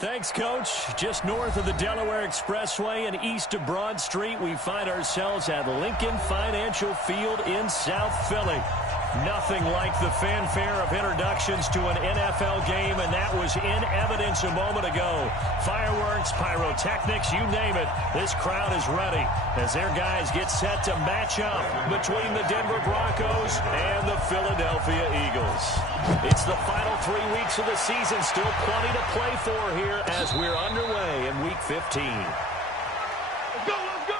Thanks, Coach. Just north of the Delaware Expressway and east of Broad Street, we find ourselves at Lincoln Financial Field in South Philly. Nothing like the fanfare of introductions to an NFL game, and that was in evidence a moment ago. Fireworks, pyrotechnics, you name it. This crowd is ready as their guys get set to match up between the Denver Broncos and the Philadelphia Eagles. It's the final 3 weeks of the season. Still plenty to play for here as we're underway in Week 15. Let's go, let's go!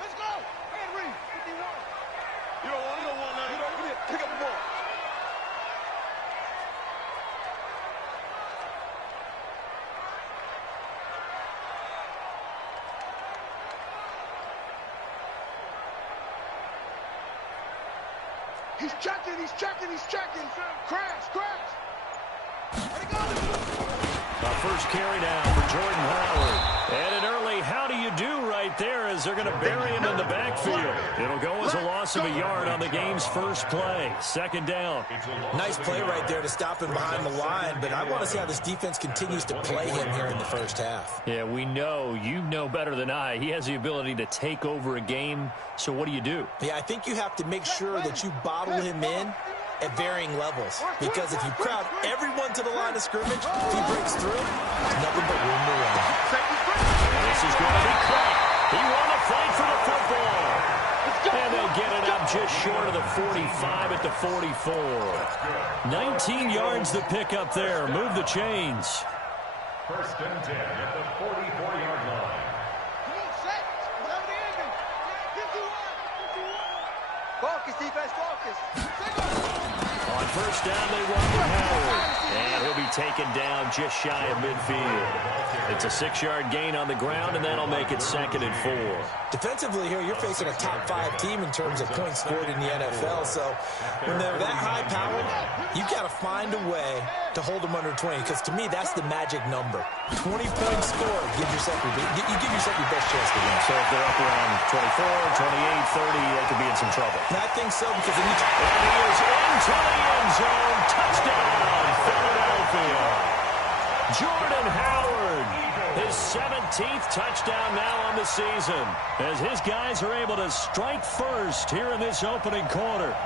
Let's go! Henry, 51. You don't want now. You don't pick up the ball. He's checking, he's checking, he's checking. Crash, crash. Let it go. A first carry down for Jordan Howard. And an early how do you do right there as they're going to bury him in the backfield. It'll go as a loss of a yard on the game's first play. Second down. Nice play right there to stop him behind the line, but I want to see how this defense continues to play him here in the first half. Yeah, we know. You know better than I. He has the ability to take over a game. So what do you do? Yeah, I think you have to make sure that you bottle him in at varying levels, because if you crowd everyone to the line of scrimmage, if he breaks through, there's nothing but room to run. This is going to be caught. He won the fight for the football. And they'll get it up just short of the 45 at the 44. 19 yards to pick up there. Move the chains. First and 10 at the 44-yard line. Come on, set. Without the ending. 51. Focus, defense, focus. On first down, they run with Howard. And he'll be taken down just shy of midfield. It's a 6-yard gain on the ground, and that'll make it 2nd and 4. Defensively here, you're facing a top 5 team in terms of points scored in the NFL. So when they're that high-powered, you got to find a way to hold them under 20, because to me, that's the magic number. 20 points scored, you give yourself your best chance to win. So if they're up around 24, 28, 30, they could be in some trouble. And I think so, because they need to... And he is into the end zone. Touchdown, Philadelphia. Jordan Howard, his 17th touchdown now on the season, as his guys are able to strike first here in this opening quarter.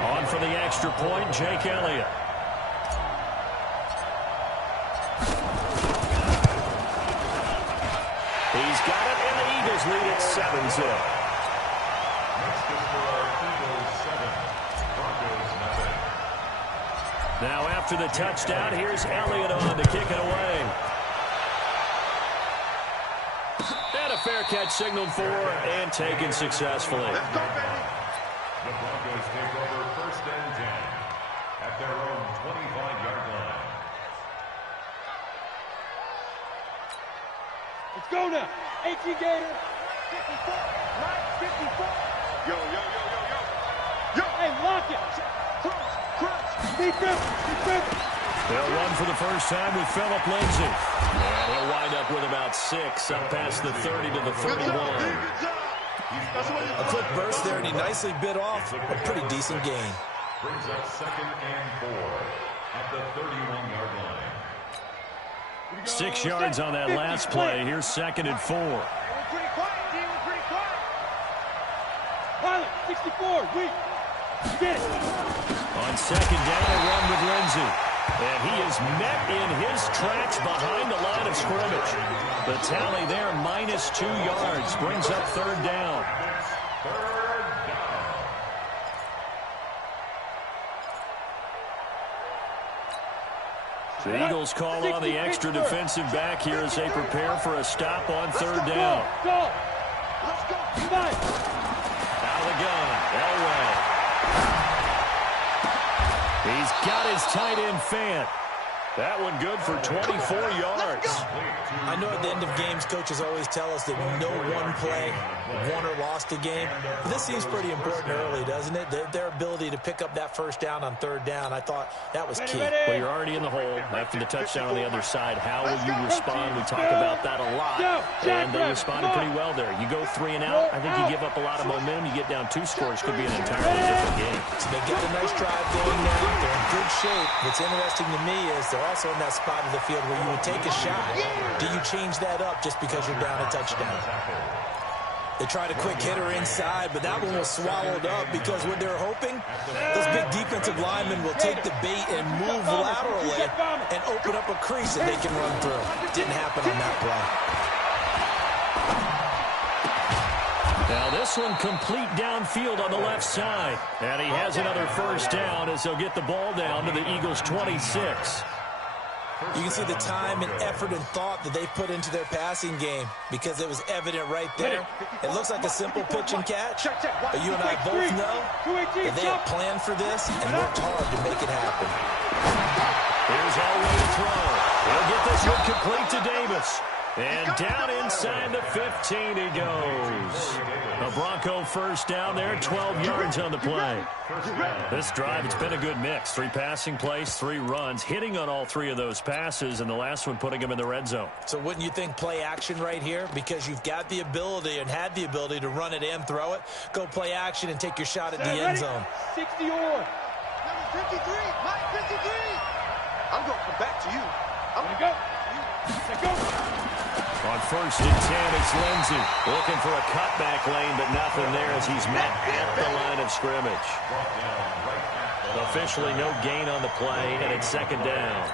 On for the extra point, Jake Elliott. He's got it, and the Eagles lead at 7-0. Next is for Eagles 7, Broncos nothing. Now after the touchdown, here's Elliott on to kick it away. And a fair catch signaled for and taken successfully. Let's go, baby. The Broncos take over first and 10 at their own 25-yard line. Let's go now. H.E. Gator. 54. 54. Yo, yo, yo, yo, yo. Yo. Hey, lock it. Crunch, crunch. Defense, defense. They'll run for the first time with Phillip Lindsay. And he'll wind up with about 6 up past the 30 to the 31. Good job. A quick burst there, and he nicely bit off a pretty decent gain. Brings up 2nd and 4 at the 31-yard line. 6 yards on that last play. Here's 2nd and 4. We're pretty quiet, D. We're pretty quiet. Pilot, 64. Weak. Get it. On 2nd down, a run with Lindsay. And he is met in his tracks behind the line of scrimmage. The tally there, -2 yards, brings up 3rd down. The Eagles call on the extra defensive back here as they prepare for a stop on 3rd down. Go. Let's go. Combine. Out of the gun, Elway. He's got his tight end Fant. That one good for 24 yards. I know at the end of games, coaches always tell us that no one play won or lost a game. But this seems pretty important early, doesn't it? Their ability to pick up that first down on third down, I thought that was key. Well, you're already in the hole after the touchdown on the other side. How will you respond? We talk about that a lot, and they responded pretty well there. You go 3 and out, I think you give up a lot of momentum. You get down 2 scores, could be an entirely different game. So they get a nice drive going now. They're in good shape. What's interesting to me is they're also in that spot of the field where you would take a shot. Do you change that up just because you're down a touchdown? They tried a quick hitter inside, but that one was swallowed up because what they're hoping, those big defensive linemen will take the bait and move laterally and open up a crease that they can run through. Didn't happen on that play. Now this one complete downfield on the left side. And he has another first down as they'll get the ball down to the Eagles' 26. You can see the time and effort and thought that they put into their passing game because it was evident right there. It looks like a simple pitch and catch, but you and I both know that they have planned for this and worked hard to make it happen. Here's Elway to throw. He'll get this one complete to Davis. And down inside the 15 he goes. A Bronco first down there, 12 yards on the play. This drive, it's been a good mix. 3 passing plays, 3 runs, hitting on all 3 of those passes, and the last one putting him in the red zone. So wouldn't you think play action right here? Because you've got the ability and had the ability to run it and throw it. Go play action and take your shot at the end zone. 60 or. Number 53, Mike 53. I'm going to come back to you. I'm going to go. Let's go. On first and 10, it's Lindsey looking for a cutback lane, but nothing there as he's met at the line of scrimmage. Officially no gain on the play, and it's second down.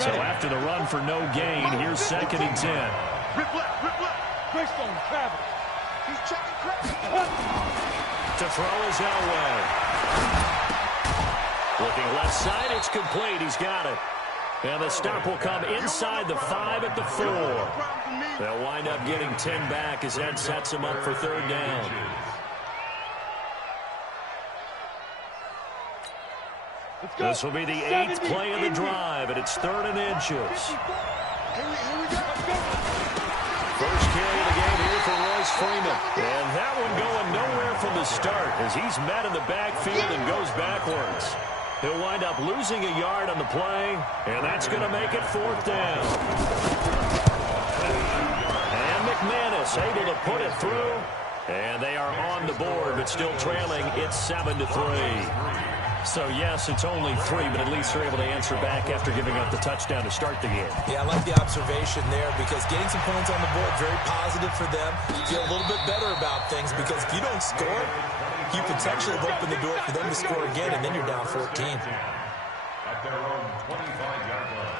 So after the run for no gain, here's second and 10. Rip left. Christian Travis. He's checking crack. To throw is Elway. Looking left side, it's complete. He's got it. And the stop will come inside the 5 at the 4. They'll wind up getting 10 back as that sets them up for third down. This will be the 8th play of the drive, and it's 3rd and inches. First carry of the game here for Royce Freeman. And that one going nowhere from the start as he's met in the backfield and goes backwards. He'll wind up losing a yard on the play, and that's going to make it 4th down. And McManus able to put it through, and they are on the board, but still trailing. It's 7-3. So, yes, it's only 3, but at least they're able to answer back after giving up the touchdown to start the game. Yeah, I like the observation there because getting some points on the board, very positive for them. Feel a little bit better about things because if you don't score, you potentially have opened the door for them to score again, and then you're down 14. At their own 25-yard line.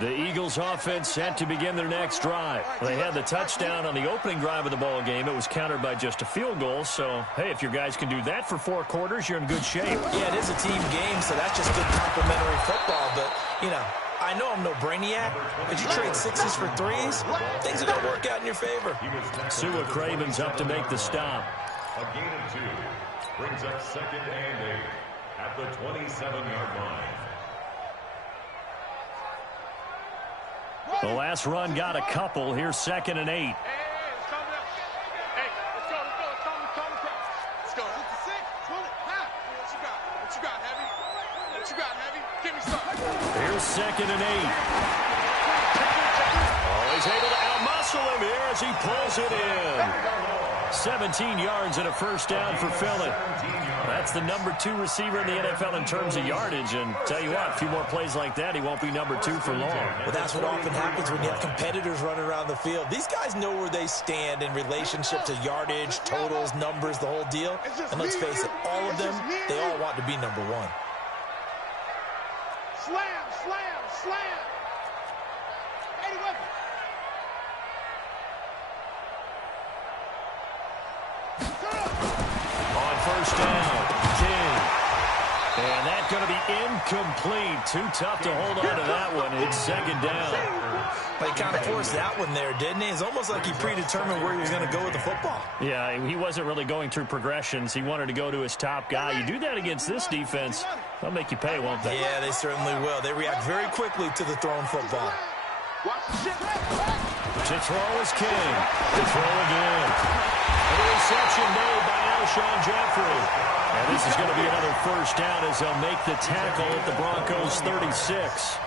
The Eagles offense set to begin their next drive. They had the touchdown on the opening drive of the ball game. It was countered by just a field goal. So, hey, if your guys can do that for 4 quarters, you're in good shape. Yeah, it is a team game, so that's just good complimentary football. But, you know, I know I'm no brainiac, but you trade 6s for 3s, things are going to work out in your favor. Sua Craven's up to make the stop. A gain of 2 brings up 2nd and 8 at the 27-yard line. The last run got a couple. Here's 2nd and 8. Hey, it's coming up. Hey, let's go. Let's go. With the 6. Run it. What you got, Heavy? What you got, Heavy? Give me something. Here's 2nd and 8. Oh, he's able to outmuscle him here as he pulls it in. 17 yards and a first down for Philly. That's the number 2 receiver in the NFL in terms of yardage. And tell you what, a few more plays like that, he won't be number 2 for long. Well, that's what often happens when you have competitors running around the field. These guys know where they stand in relationship to yardage, totals, numbers, the whole deal. And let's face it, all of them, they all want to be number 1. Slam. 80 weapons. On first down, King. And that going to be incomplete. Too tough to hold on to that one. It's second down. He kind of forced that one there, didn't he? It's almost like he predetermined where he was going to go with the football. Yeah, he wasn't really going through progressions. He wanted to go to his top guy. You do that against this defense, they'll make you pay, won't they? Yeah, they certainly will. They react very quickly to the thrown football. To throw is King. To throw again. And a reception made by Alshon Jeffrey. And this is going to be another first down as they'll make the tackle at the Broncos' 36.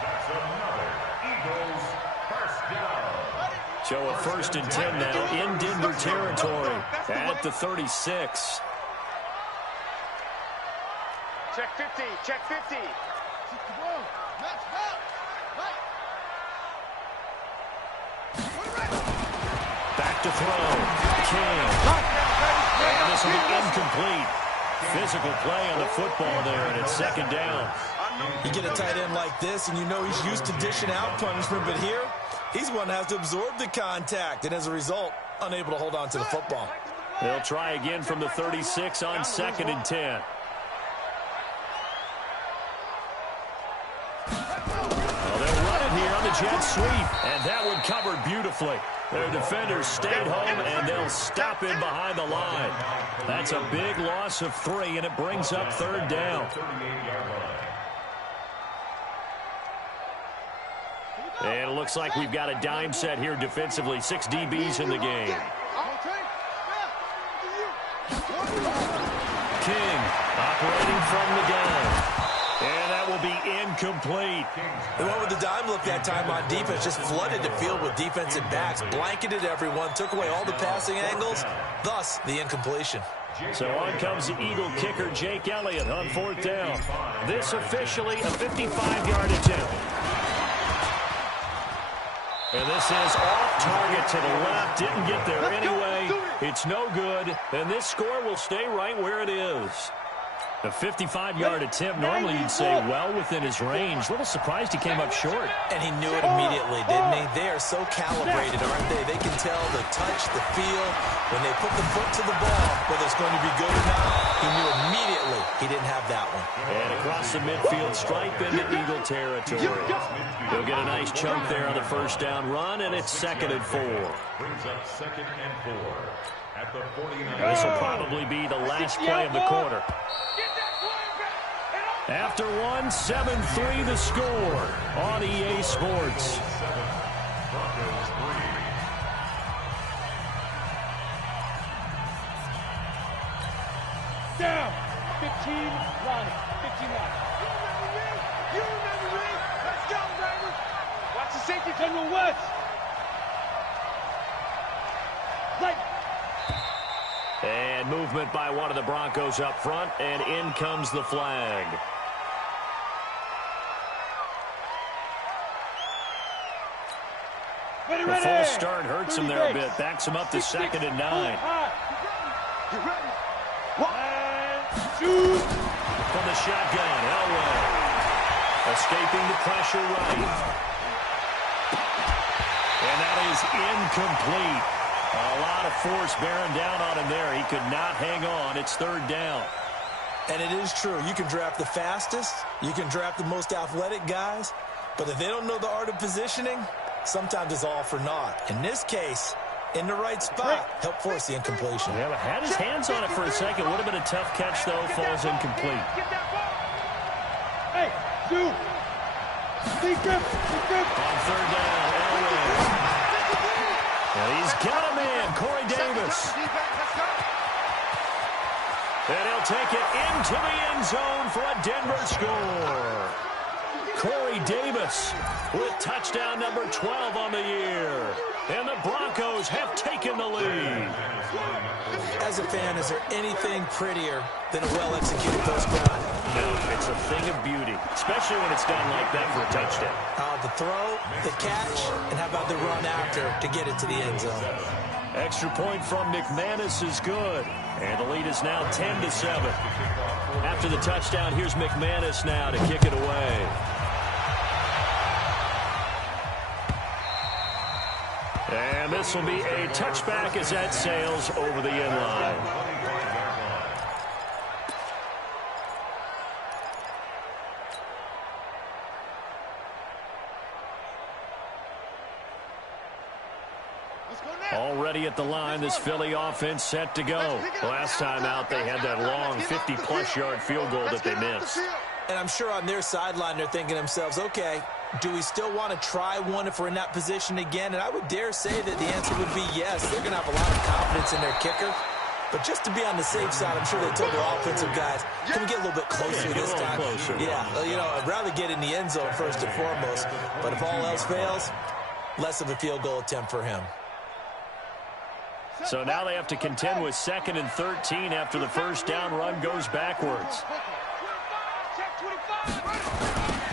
That's another Eagles first down. So a 1st and 10 now in Denver territory at the 36. Check 50, check 50. Back to throw. King. And this will be incomplete. Physical play on the football there, and it's second down. You get a tight end like this, and you know he's used to dishing out punishment, but here, he's one that has to absorb the contact, and as a result, unable to hold on to the football. They'll try again from the 36 on 2nd and 10. Well, they'll run it here on the jet sweep, and that one covered beautifully. Their defenders stayed home, and they'll stop in behind the line. That's a big loss of 3, and it brings up 3rd down. And it looks like we've got a dime set here defensively. 6 DBs in the game. King operating from the gun. And that will be incomplete. They went with the dime look that time on defense, just flooded the field with defensive backs, blanketed everyone, took away all the passing angles, thus the incompletion. So on comes the Eagle kicker, Jake Elliott, on 4th down. This officially a 55-yard attempt. And this is off target to the left. Didn't get there anyway. It's no good. And this score will stay right where it is. A 55-yard attempt, normally you'd say well within his range. A little surprised he came up short. And he knew it immediately, didn't he? They are so calibrated, aren't they? They can tell the touch, the feel, when they put the foot to the ball, whether it's going to be good or not. He knew immediately he didn't have that one. And across the midfield stripe into Eagle territory. He'll get a nice chunk there on the 1st down run, and it's 2nd and 4. Brings up 2nd and 4 at the 49. This will probably be the last play of the quarter. After 1, 7-3 the score on EA Sports. Down. 15, Ronnie. 15 line. You remember me? Let's go, baby. Watch the safety come to West. Right. And movement by one of the Broncos up front, and in comes the flag. Ready, The ready. full start hurts him there a bit. Backs him up to 2nd and 9. You ready? 1, 2. From the shotgun, Elway. Escaping the pressure right. And that is incomplete. A lot of force bearing down on him there. He could not hang on. It's 3rd down. And it is true. You can draft the fastest. You can draft the most athletic guys. But if they don't know the art of positioning, sometimes it's all for naught. In this case, in the right spot, help force the incompletion. Yeah, but had his hands on it for a second. Would have been a tough catch, though. Falls incomplete. Get that ball. Hey, you. Be good. On 3rd down, Elway. And he's got a man, Corey Davis. And he'll take it into the end zone for a Denver score. Corey Davis with touchdown number 12 on the year. And the Broncos have taken the lead. As a fan, is there anything prettier than a well-executed post route? No, it's a thing of beauty, especially when it's done like that for a touchdown. The throw, the catch, and how about the run after to get it to the end zone? Extra point from McManus is good. And the lead is now 10-7. After the touchdown, here's McManus now to kick it away. And this will be a touchback as that sails over the end line. Already at the line, this Philly offense set to go. Last time out, they had that long 50-plus yard field goal that they missed. And I'm sure on their sideline, they're thinking to themselves, okay, do we still want to try one if we're in that position again? And I would dare say that the answer would be yes. They're going to have a lot of confidence in their kicker. But just to be on the safe side, I'm sure they told their offensive guys, can we get a little bit closer this time? Yeah, you know, I'd rather get in the end zone first and foremost. But if all else fails, less of a field goal attempt for him. So now they have to contend with 2nd and 13 after the first down run goes backwards.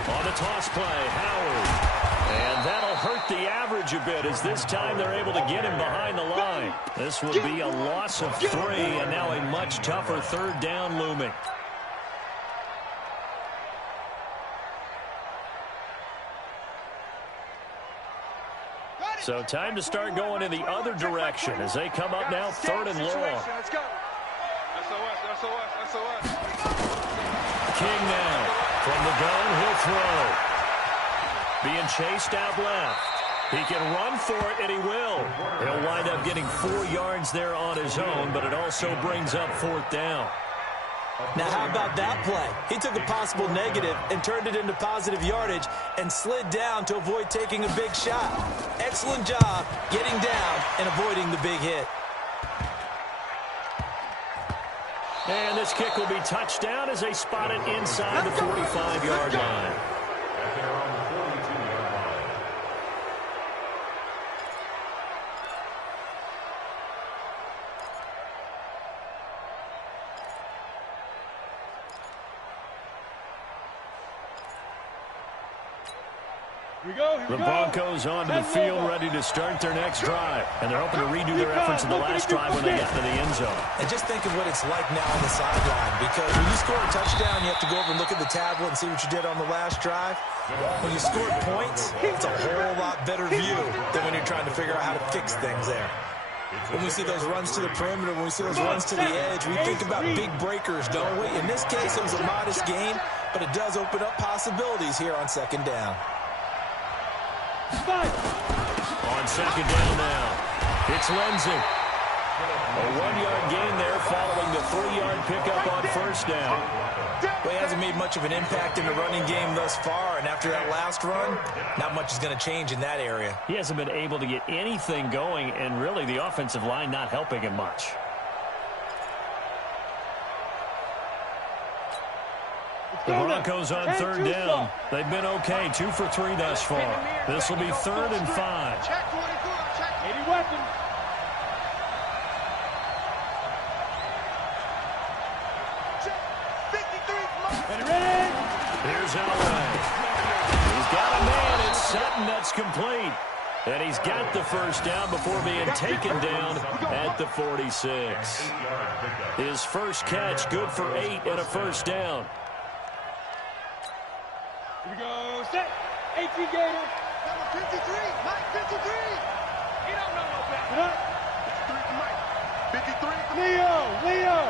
On the toss play, Howard. And that'll hurt the average a bit as this time they're able to get him behind the line. This will be a loss of 3 and now a much tougher 3rd down looming. So time to start going in the other direction as they come up now 3rd and long. Let's go. SOS. King now from the gun, he'll throw. Being chased out left. He can run for it, and he will. He'll wind up getting 4 yards there on his own, but it also brings up 4th down. Now, how about that play? He took a possible negative and turned it into positive yardage and slid down to avoid taking a big shot. Excellent job getting down and avoiding the big hit. And this kick will be touched down as they spot it inside the 45-yard line. At their own 42-yard line. The Broncos onto the field, ready to start their next drive. And they're hoping to redo their efforts in the last drive when they got to the end zone. And just think of what it's like now on the sideline, because when you score a touchdown, you have to go over and look at the tablet and see what you did on the last drive. When you scored points, it's a whole lot better view than when you're trying to figure out how to fix things there. When we see those runs to the perimeter, when we see those runs to the edge, we think about big breakers, don't we? In this case, it was a modest gain, but it does open up possibilities here on 2nd down. On 2nd down now, it's Lindsey. A 1-yard gain there following the 3-yard pickup on 1st down. Well, he hasn't made much of an impact in the running game thus far, and after that last run, not much is going to change in that area. He hasn't been able to get anything going, and really the offensive line not helping him much. The Broncos on 3rd down. They've been okay, 2 for 3 thus far. This will be 3rd and 5. Check 24, check 80 weapon. Here's Elway. He's got a man. It's Sutton that's complete. And he's got the 1st down before being taken down at the 46. His first catch, good for 8 and a 1st down. Here we go. Set. 18 Gator. Number 53. Mike 53. He don't know no better. 53 for Mike. 53 for Leo.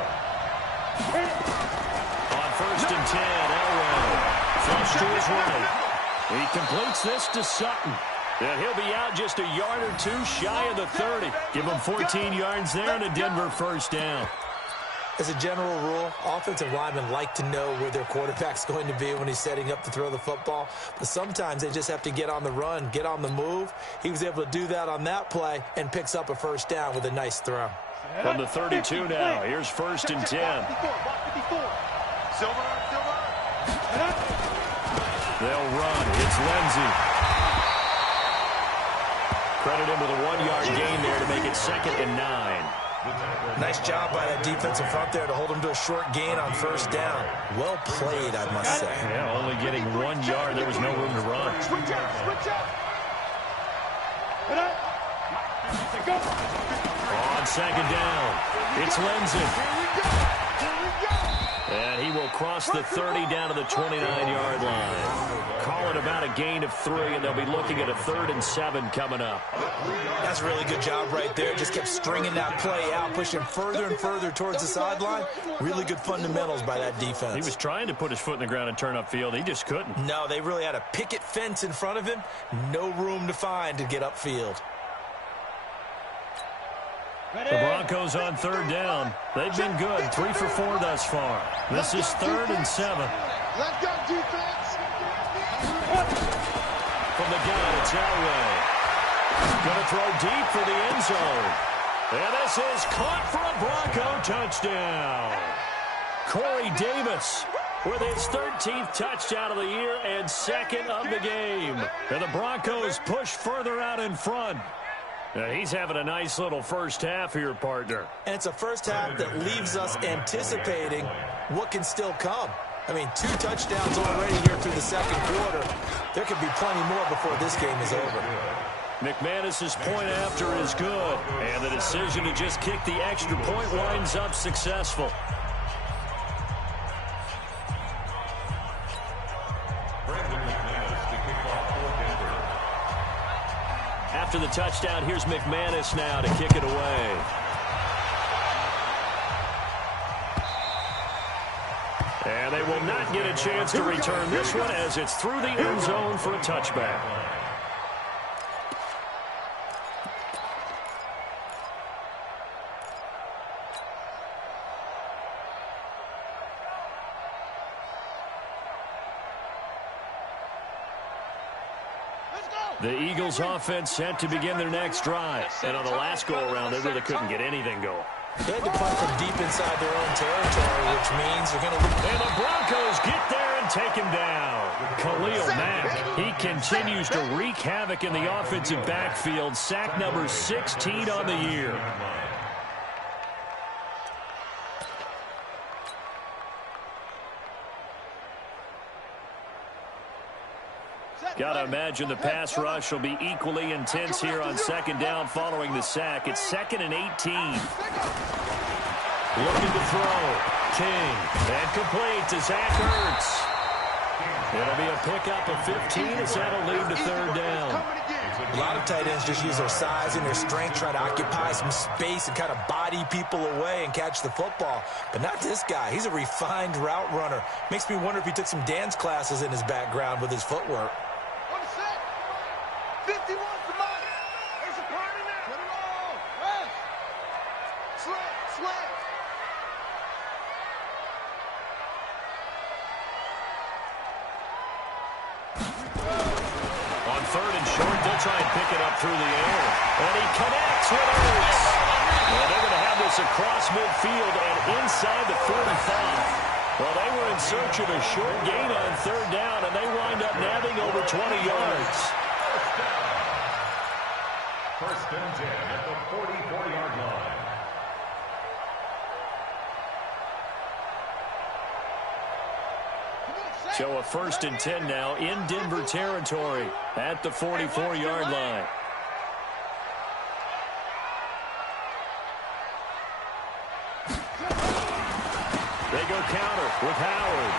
On 1st and 10, Elway. Flush to his right. He completes this to Sutton. And he'll be out just a yard or 2 shy of the 30. Give him 14 yards there and a Denver 1st down. As a general rule, offensive linemen like to know where their quarterback's going to be when he's setting up to throw the football. But sometimes they just have to get on the run, get on the move. He was able to do that on that play and picks up a 1st down with a nice throw. From the 32 now, here's 1st and 10. They'll run. It's Lindsey. Credit him with a 1-yard gain there to make it 2nd and 9. Nice job by that defensive front there to hold him to a short gain on 1st down. Well played, I must say. Yeah, only getting 1 yard. There was no room to run. Switch up. On 2nd down, it's Lindsey. And he will cross the 30 down to the 29-yard line. Calling about a gain of 3, and they'll be looking at a 3rd and 7 coming up. That's a really good job right there. Just kept stringing that play out, pushing further and further towards the sideline. Really good fundamentals by that defense. He was trying to put his foot in the ground and turn upfield. He just couldn't. No, they really had a picket fence in front of him. No room to find to get upfield. The Broncos on third down. They've been good, 3 for 4 thus far. This is 3rd and 7. Let's go, defense. From the gun, it's Elway. Going to throw deep for the end zone. And this is caught for a Bronco touchdown. Corey Davis with his 13th touchdown of the year and 2nd of the game. And the Broncos push further out in front. He's having a nice little first half here, partner. And it's a first half that leaves us anticipating what can still come. I mean, 2 touchdowns already here through the second quarter. There could be plenty more before this game is over. McManus's point after is good. And the decision to just kick the extra point winds up successful. After the touchdown, here's McManus now to kick it away. And they will not get a chance to return this one as it's through the end zone for a touchback. The Eagles offense set to begin their next drive. And on the last go-around, they really couldn't get anything going. They had to punt from deep inside their own territory, which means they're going to... And the Broncos get there and take him down. Khalil Mack, he continues to wreak havoc in the offensive backfield. Sack number 16 on the year. Got to imagine the pass rush will be equally intense here on second down following the sack. It's 2nd and 18. Looking to throw. King. And complete to Zach Ertz. It'll be a pickup of 15 as that'll lead to third down. A lot of tight ends just use their size and their strength, try to occupy some space and kind of body people away and catch the football. But not this guy. He's a refined route runner. Makes me wonder if he took some dance classes in his background with his footwork. 51 for money. There's a party now. Put it on. Rest. Slip. On 3rd and short, they'll try and pick it up through the air. And he connects with Ertz. Well, they're going to have this across midfield and inside the 45. Well, they were in search of a short gain on 3rd down, and they wind up nabbing over 20 yards. First and 10 at the 44-yard line. So a 1st and 10 now in Denver territory at the 44-yard line. They go counter with Howard.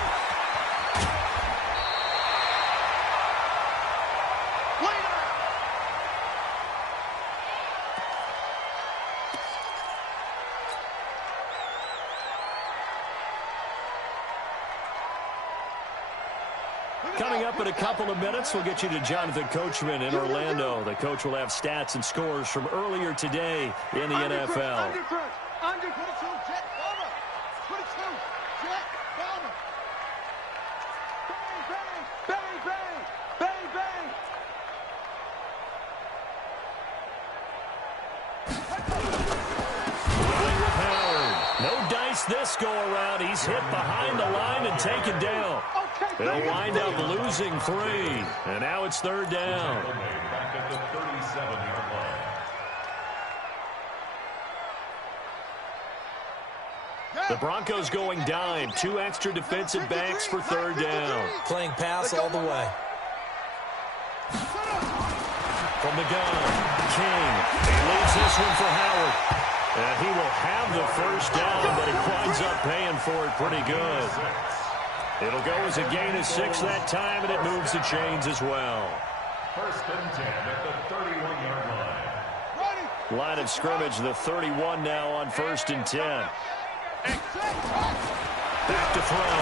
Coming up in a couple of minutes, we'll get you to Jonathan Coachman in Orlando. The coach will have stats and scores from earlier today in the NFL. Under 22, jet, bomber. 22, jet, bomber. Bang, bang, bang, bang, bang, bang. Running with Howard. No dice this go-around. He's hit behind the line and taken down. They'll wind up losing 3. And now it's 3rd down. Back at the 37-yard line. The Broncos going dime. 2 extra defensive backs for 3rd down. Playing pass all the way. From the gun, King. He leaves this one for Howard. And he will have the first down, but he winds up paying for it pretty good. It'll go as a gain of 6 that time, and it moves the chains as well. First and 10 at the 31-yard line. Line of scrimmage, the 31 now on 1st and 10. Back to throw.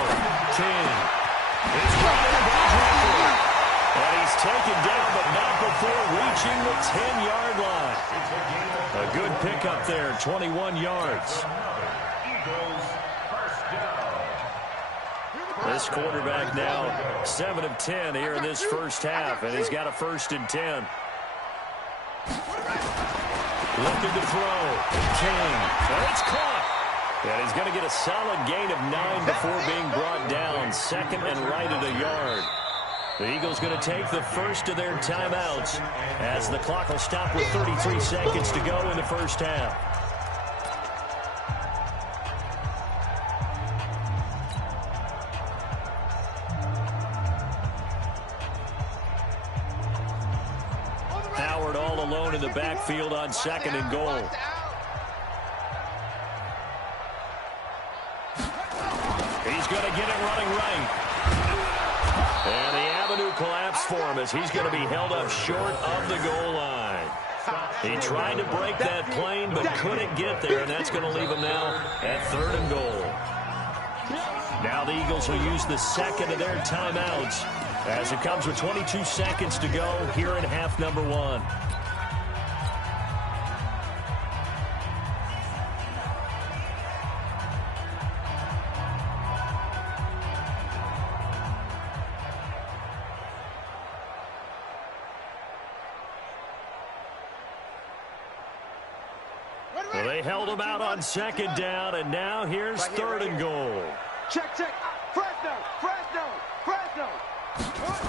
King. It's right in the And he's taken down, but not before reaching the 10-yard line. A good pickup there, 21 yards. This quarterback now 7 of 10 here in this first half, and he's got a 1st and 10. Looking to throw. King. And it's caught. And he's going to get a solid gain of 9 before being brought down. 2nd and right at a yard. The Eagles going to take the first of their timeouts as the clock will stop with 33 seconds to go in the first half. Howard all alone in the backfield on 2nd and goal. He's going to get it running right. And the avenue collapsed for him as he's going to be held up short of the goal line. He tried to break that plane but couldn't get there, and that's going to leave him now at 3rd and goal. Now the Eagles will use the 2nd of their timeouts as it comes with 22 seconds to go here in half number 1. Well, they held him out on 2nd down, and now here's 3rd and goal. Check. Fresno.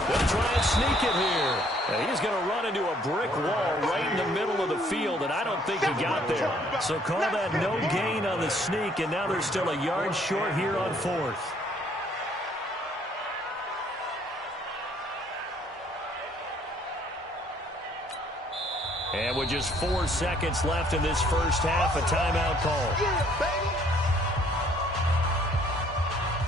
They'll try and sneak it here. And he's going to run into a brick wall right in the middle of the field, and I don't think he got there. So call that no gain on the sneak, and now they're still a yard short here on 4th. And with just 4 seconds left in this first half, a timeout call.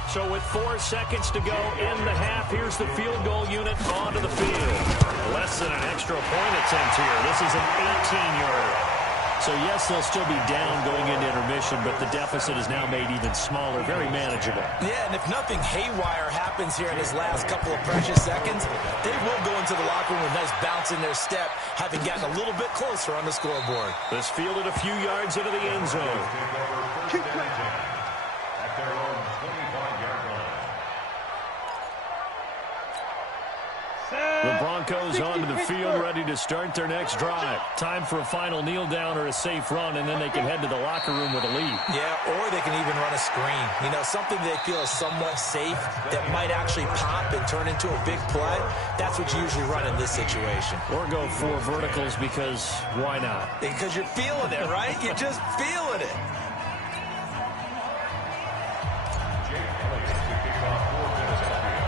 So with 4 seconds to go in the half, here's the field goal unit onto the field. Less than an extra point attempt here. This is an 18-yarder. So, yes, they'll still be down going into intermission, but the deficit is now made even smaller, very manageable. Yeah, and if nothing haywire happens here in his last couple of precious seconds, they will go into the locker room with a nice bounce in their step, having gotten a little bit closer on the scoreboard. This fielded a few yards into the end zone. At their own 25-yard line. The Broncos onto the field, ready to start their next drive. Time for a final kneel down or a safe run, and then they can head to the locker room with a lead. Yeah, or they can even run a screen. You know, something they feel is somewhat safe that might actually pop and turn into a big play. That's what you usually run in this situation. Or go 4 verticals because why not? Because you're feeling it, right? You're just feeling it.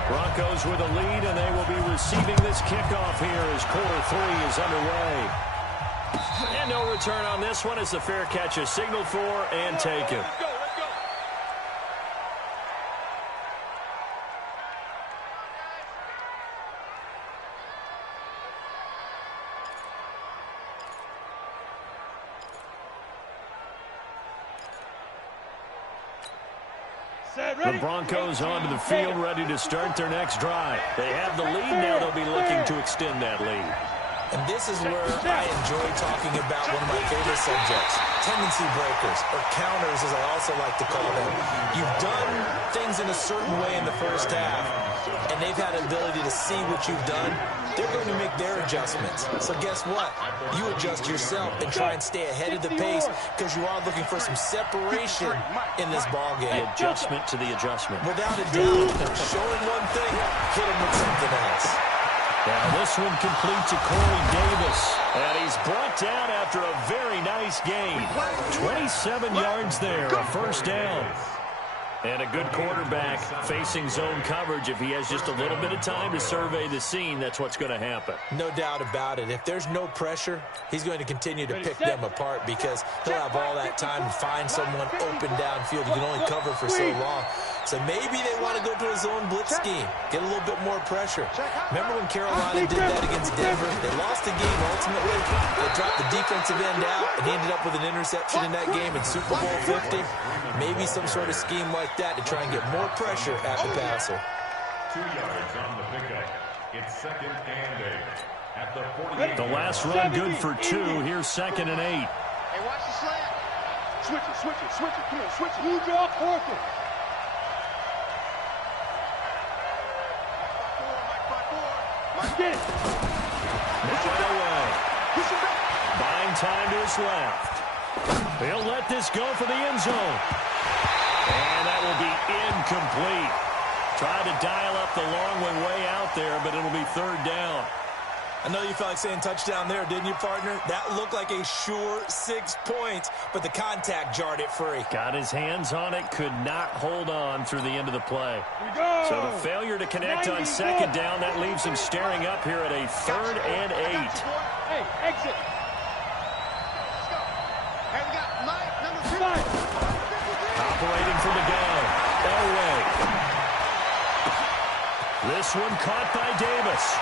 Broncos with a lead, and they will be receiving this kickoff here as quarter 3 is underway. And no return on this one as the fair catch is signaled for and taken. The Broncos onto the field, ready to start their next drive. They have the lead now. They'll be looking to extend that lead. And this is where I enjoy talking about one of my favorite subjects, tendency breakers, or counters as I also like to call them. You've done things in a certain way in the first half, and they've had an ability to see what you've done. They're going to make their adjustments. So guess what? You adjust yourself and try and stay ahead of the pace because you are looking for some separation in this ballgame. The adjustment to the adjustment. Without a doubt, showing one thing, hit him with something else. Now this one complete to Corey Davis. And he's brought down after a very nice gain. 27 yards there, a first down. And a good quarterback facing zone coverage. If he has just a little bit of time to survey the scene, that's what's going to happen. No doubt about it. If there's no pressure, he's going to continue to pick them apart because he'll have all that time to find someone open downfield. You can only cover for so long. So maybe they want to go to a zone blitz scheme, get a little bit more pressure. Remember when Carolina did that against Denver? They lost the game ultimately. They dropped the defensive end out and ended up with an interception in that game in Super Bowl 50. Maybe some sort of scheme like that to try and get more pressure at the passer. 2 yards on the pickup. It's 2nd and 8 at the 48. The last run good for 2. Here's 2nd and 8. Hey, watch the slant. Switch it, switch it, switch it. Come on, switch it. You draw, fork it. Get it. Now away. Buying time to his left. He'll let this go for the end zone. And that will be incomplete. Tried to dial up the long way out there, but it'll be 3rd down. I know you felt like saying touchdown there, didn't you, partner? That looked like a sure 6 points, but the contact jarred it free. Got his hands on it, could not hold on through the end of the play. So the failure to connect on 2nd down, that leaves him staring up here at a 3rd and 8. Hey, exit. Let's go. Hey, we got Mike, number 5. Operating from the gun. Elway. This one caught by Davis.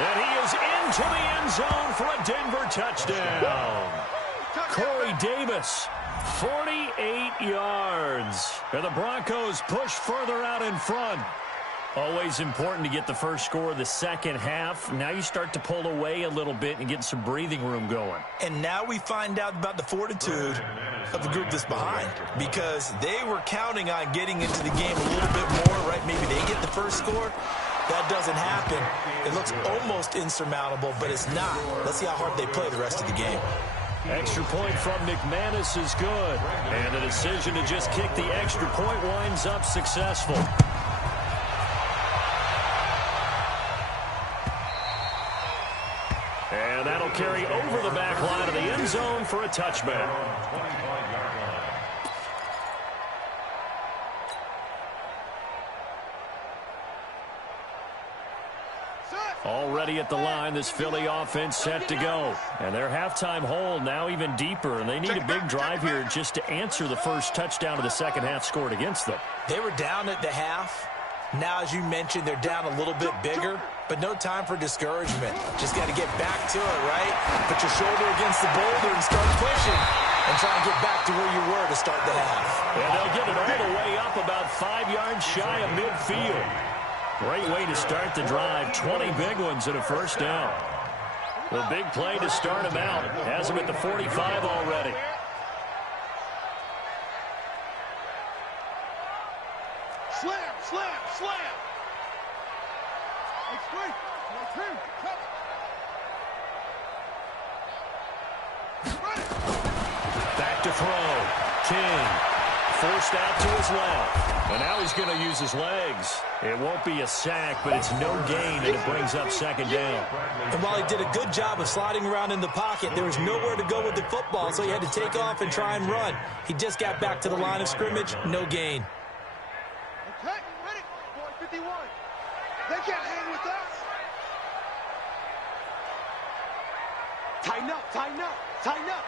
And he is into the end zone for a Denver touchdown. Corey Davis, 48 yards. And the Broncos push further out in front. Always important to get the first score of the second half. Now you start to pull away a little bit and get some breathing room going. And now we find out about the fortitude of the group that's behind, because they were counting on getting into the game a little bit more, right? Maybe they get the first score. That doesn't happen. It looks almost insurmountable, but it's not. Let's see how hard they play the rest of the game. Extra point from McManus is good. And the decision to just kick the extra point winds up successful. And that'll carry over the back line of the end zone for a touchback. Already at the line, this Philly offense set to go. And their halftime hole now even deeper, and they need a big drive here just to answer the first touchdown of the second half scored against them. They were down at the half. Now, as you mentioned, they're down a little bit bigger, but no time for discouragement. Just got to get back to it, right? Put your shoulder against the boulder and start pushing and try and get back to where you were to start the half. And they'll get it all the way up about 5 yards shy of midfield. Great way to start the drive. 20 big ones and a first down. The big play to start him out. Has him at the 45 already. Slam, slam, slam. Hey, straight. Back to throw. King. Forced out to his left. And now he's going to use his legs. It won't be a sack, but it's no gain, and it brings up second down. And while he did a good job of sliding around in the pocket, there was nowhere to go with the football, so he had to take off and try and run. He just got back to the line of scrimmage, no gain. Okay, ready. 51. They can't hang with us. Tighten up, tighten up, tighten up.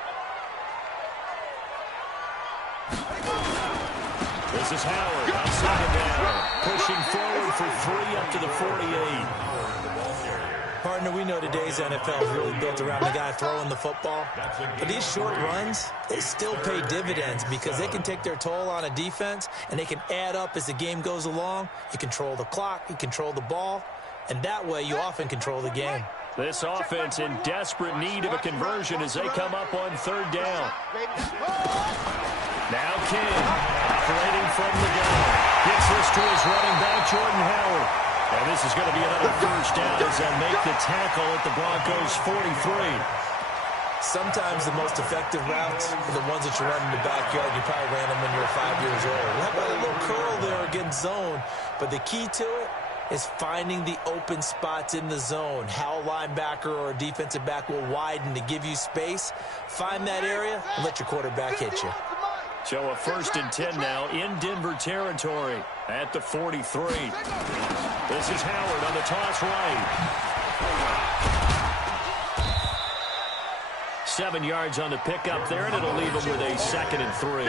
This is Howard on second down. Pushing forward for 3 up to the 48. Partner, we know today's NFL is really built around the guy throwing the football. But these short runs, they still pay dividends because they can take their toll on a defense, and they can add up as the game goes along. You control the clock, you control the ball, and that way you often control the game. This offense in desperate need of a conversion as they come up on third down. Now King, operating from the gun. Gets this to his running back, Jordan Howard. And this is going to be another first down as they'll make the tackle at the Broncos' 43. Sometimes the most effective routes are the ones that you run in the backyard. You probably ran them when you were 5 years old. How about a little curl there against zone? But the key to it is finding the open spots in the zone. How a linebacker or a defensive back will widen to give you space. Find that area and let your quarterback hit you. So a 1st and 10 now in Denver territory at the 43. This is Howard on the toss right. 7 yards on the pickup there, and it'll leave him with a 2nd and 3.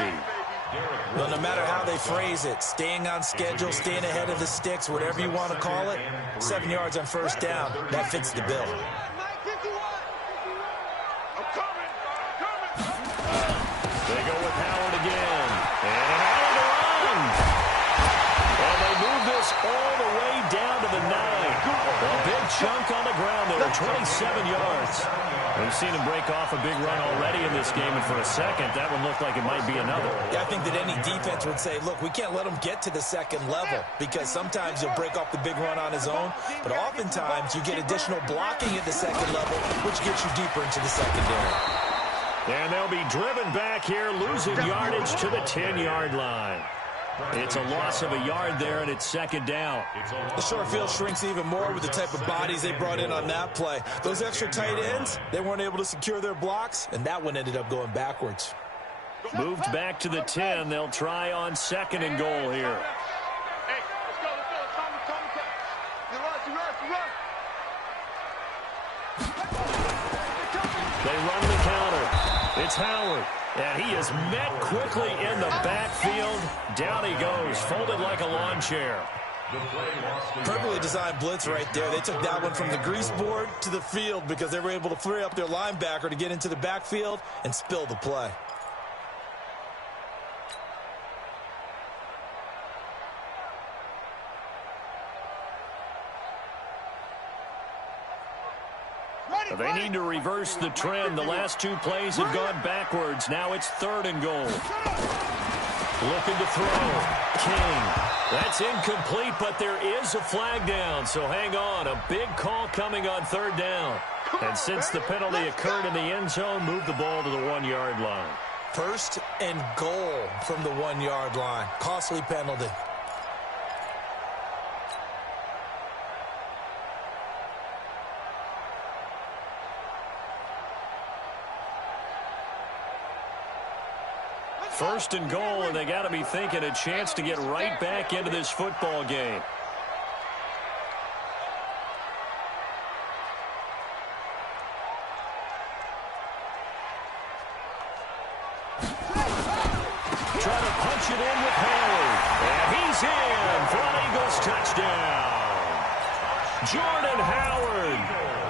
Well, no matter how they phrase it, staying on schedule, staying ahead of the sticks, whatever you want to call it, 7 yards on first down, that fits the bill. They go with Howard again. And an out of the run. And they move this all the way down to the 9. 27 yards. We've seen him break off a big run already in this game, and for a second, that one looked like it might be another. Yeah, I think that any defense would say, look, we can't let him get to the second level, because sometimes he'll break off the big run on his own, but oftentimes you get additional blocking at the second level, which gets you deeper into the secondary. And they'll be driven back here, losing yardage to the 10-yard line. It's a loss of a yard there, and it's second down. The short field shrinks even more with the type of bodies they brought in on that play. Those extra tight ends, they weren't able to secure their blocks, and that one ended up going backwards. Moved back to the 10. They'll try on second and goal here. Hey, let's go. They run the counter. It's Howard. And he is met quickly in the backfield. Down he goes, folded like a lawn chair. Perfectly designed blitz right there. They took that one from the grease board to the field because they were able to free up their linebacker to get into the backfield and spill the play. They need to reverse the trend. The last two plays have gone backwards. Now it's third and goal. Looking to throw. King. That's incomplete, but there is a flag down. So hang on. A big call coming on third down. And since the penalty occurred in the end zone, move the ball to the 1-yard line. First and goal from the 1-yard line. Costly penalty. First and goal, and they got to be thinking a chance to get right back into this football game. Try to punch it in with Howard. And he's in for an Eagles touchdown. Jordan Howard.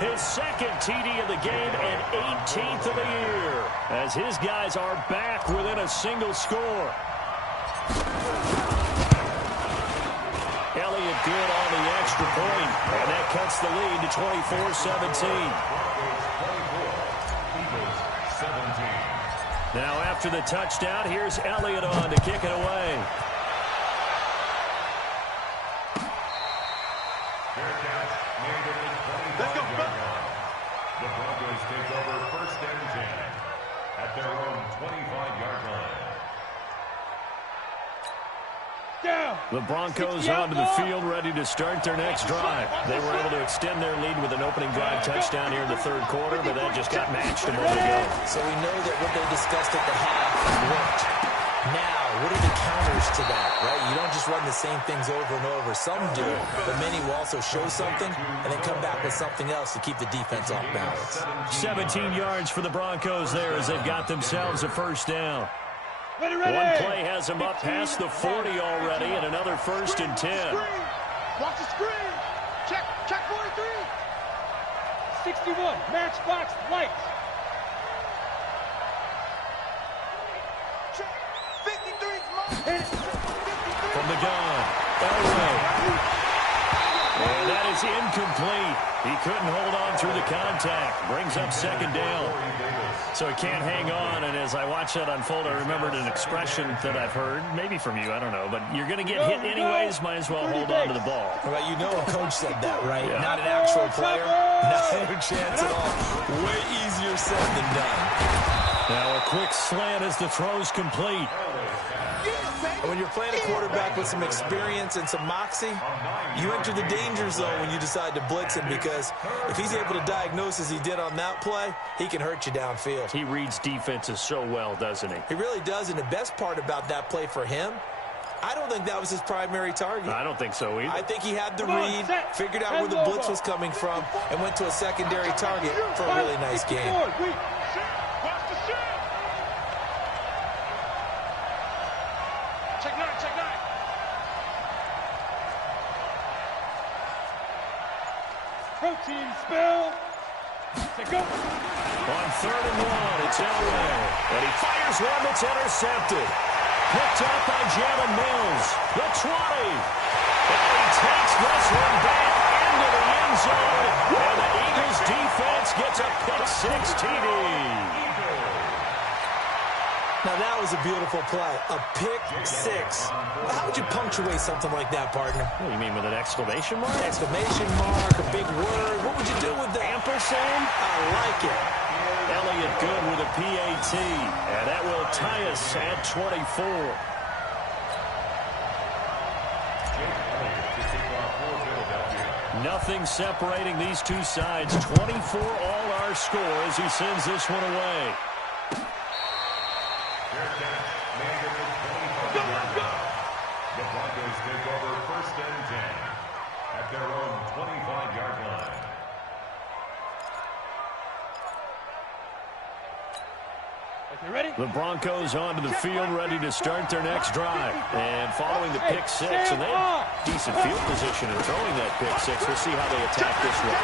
His second TD of the game and 18th of the year, as his guys are back within a single score. Elliott good on the extra point, and that cuts the lead to 24-17. Now after the touchdown, here's Elliott on to kick it away. The Broncos take over first and 10 at their own 25-yard line. The Broncos onto the field, ready to start their next drive. They were able to extend their lead with an opening drive touchdown here in the third quarter, but that just got matched a moment ago. So we know that what they discussed at the half worked. Now, what are the counters to that, right? You don't just run the same things over and over. Some do, but many will also show something and then come back with something else to keep the defense off balance. 17 yards for the Broncos there as they've got themselves a first down. Ready. One play has them up past the 40 already, and another first and 10. Watch the screen. Check 43. 61, matchbox lights. Check 53's From the gun, Elway. And that is incomplete. He couldn't hold on through the contact. Brings up second down. So he can't hang on, and as I watch that unfold, I remembered an expression that I've heard, maybe from you, I don't know, but you're going to get hit anyways, might as well hold on to the ball. Well, you know a coach said that, right? Yeah. Not an actual player. Not a chance at all. Way easier said than done. Now a quick slant as the throw's complete. And when you're playing a quarterback with some experience and some moxie, you enter the danger zone when you decide to blitz him, because if he's able to diagnose as he did on that play, he can hurt you downfield. He reads defenses so well, doesn't he? He really does, and the best part about that play for him, I don't think that was his primary target. I don't think so either. I think he had the read, figured out where the blitz was coming from, and went to a secondary target for a really nice game. Check nine. Protein spill. To go. On third and one, it's Elway. And he fires one that's intercepted. Picked up by Jalen Mills. The 20. And he takes this one back into the end zone. And the Eagles Pitts gets a pick-6 TD. Now, that was a beautiful play. A pick-6. How would you punctuate something like that, partner? What do you mean, with an exclamation mark? Exclamation mark, a big word. What would you do with that? Ampersand? I like it. Elliott good with a PAT. And that will tie us at 24. Nothing separating these two sides. 24 all our score as he sends this one away. The Broncos take over 1st and 10 at their own 25-yard line. The Broncos onto the field, ready to start their next drive. And following the pick-6, and they have decent field position in throwing that pick-6. We'll see how they attack this one.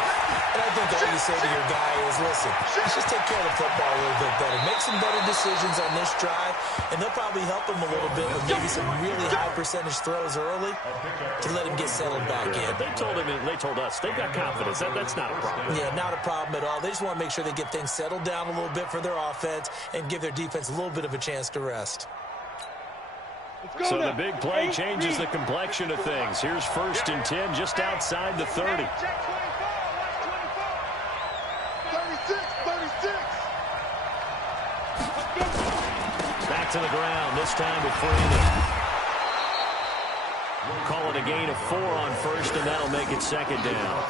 And I think all you say to your guy is, listen, let's just take care of the football a little bit better. Make some better decisions on this drive, and they'll probably help him a little bit with maybe some really high percentage throws early to let him get settled back in. They told him, and they told us, they've got confidence. That's not a problem. Yeah, not a problem at all. They just want to make sure they get things settled down a little bit for their offense and give their defense a little bit of a chance to rest. So the big play changes the complexion of things. Here's 1st and 10 just outside the 30. Back to the ground, this time with Freeman. We'll call it a gain of 4 on 1st, and that'll make it 2nd down.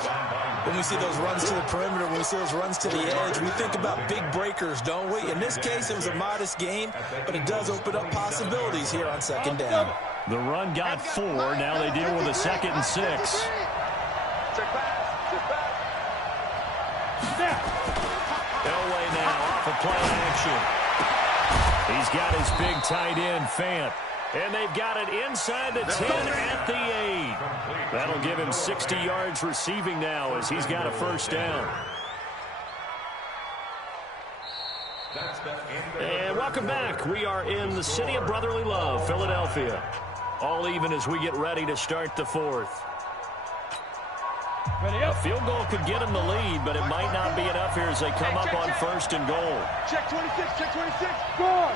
When we see those runs to the perimeter, when we see those runs to the edge, we think about big breakers, don't we? In this case, it was a modest gain, but it does open up possibilities here on 2nd down. The run got 4. Now they deal with a 2nd and 6. Elway now off of play action. He's got his big tight end, Fant. And they've got it inside the 10 at the 8. That'll give him 60 yards receiving now as he's got a 1st down. And welcome back. We are in the city of brotherly love, Philadelphia. All even as we get ready to start the 4th. A field goal could get them the lead, but it might not be enough here as they come up on 1st and goal. Check 26, check 26. Go.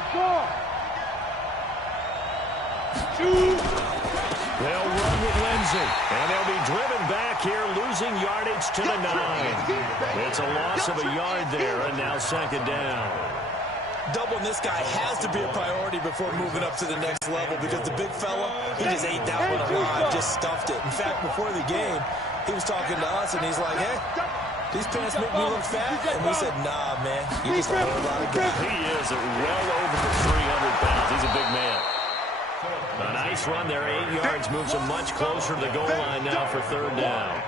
They'll run with Lindsey, and they'll be driven back here, losing yardage to the 9. It's a loss of a yard there, and now 2nd down. Doubling this guy has to be a priority before moving up to the next level because the big fella, he just ate that one alive, just stuffed it. In fact, before the game, he was talking to us, and he's like, hey, these pants make me look fat. And we said, nah, man, you're just a whole lot of guy. He is well over 300 pounds. He's a big man. A nice run there, 8 yards, moves him much closer to the goal line now for 3rd down.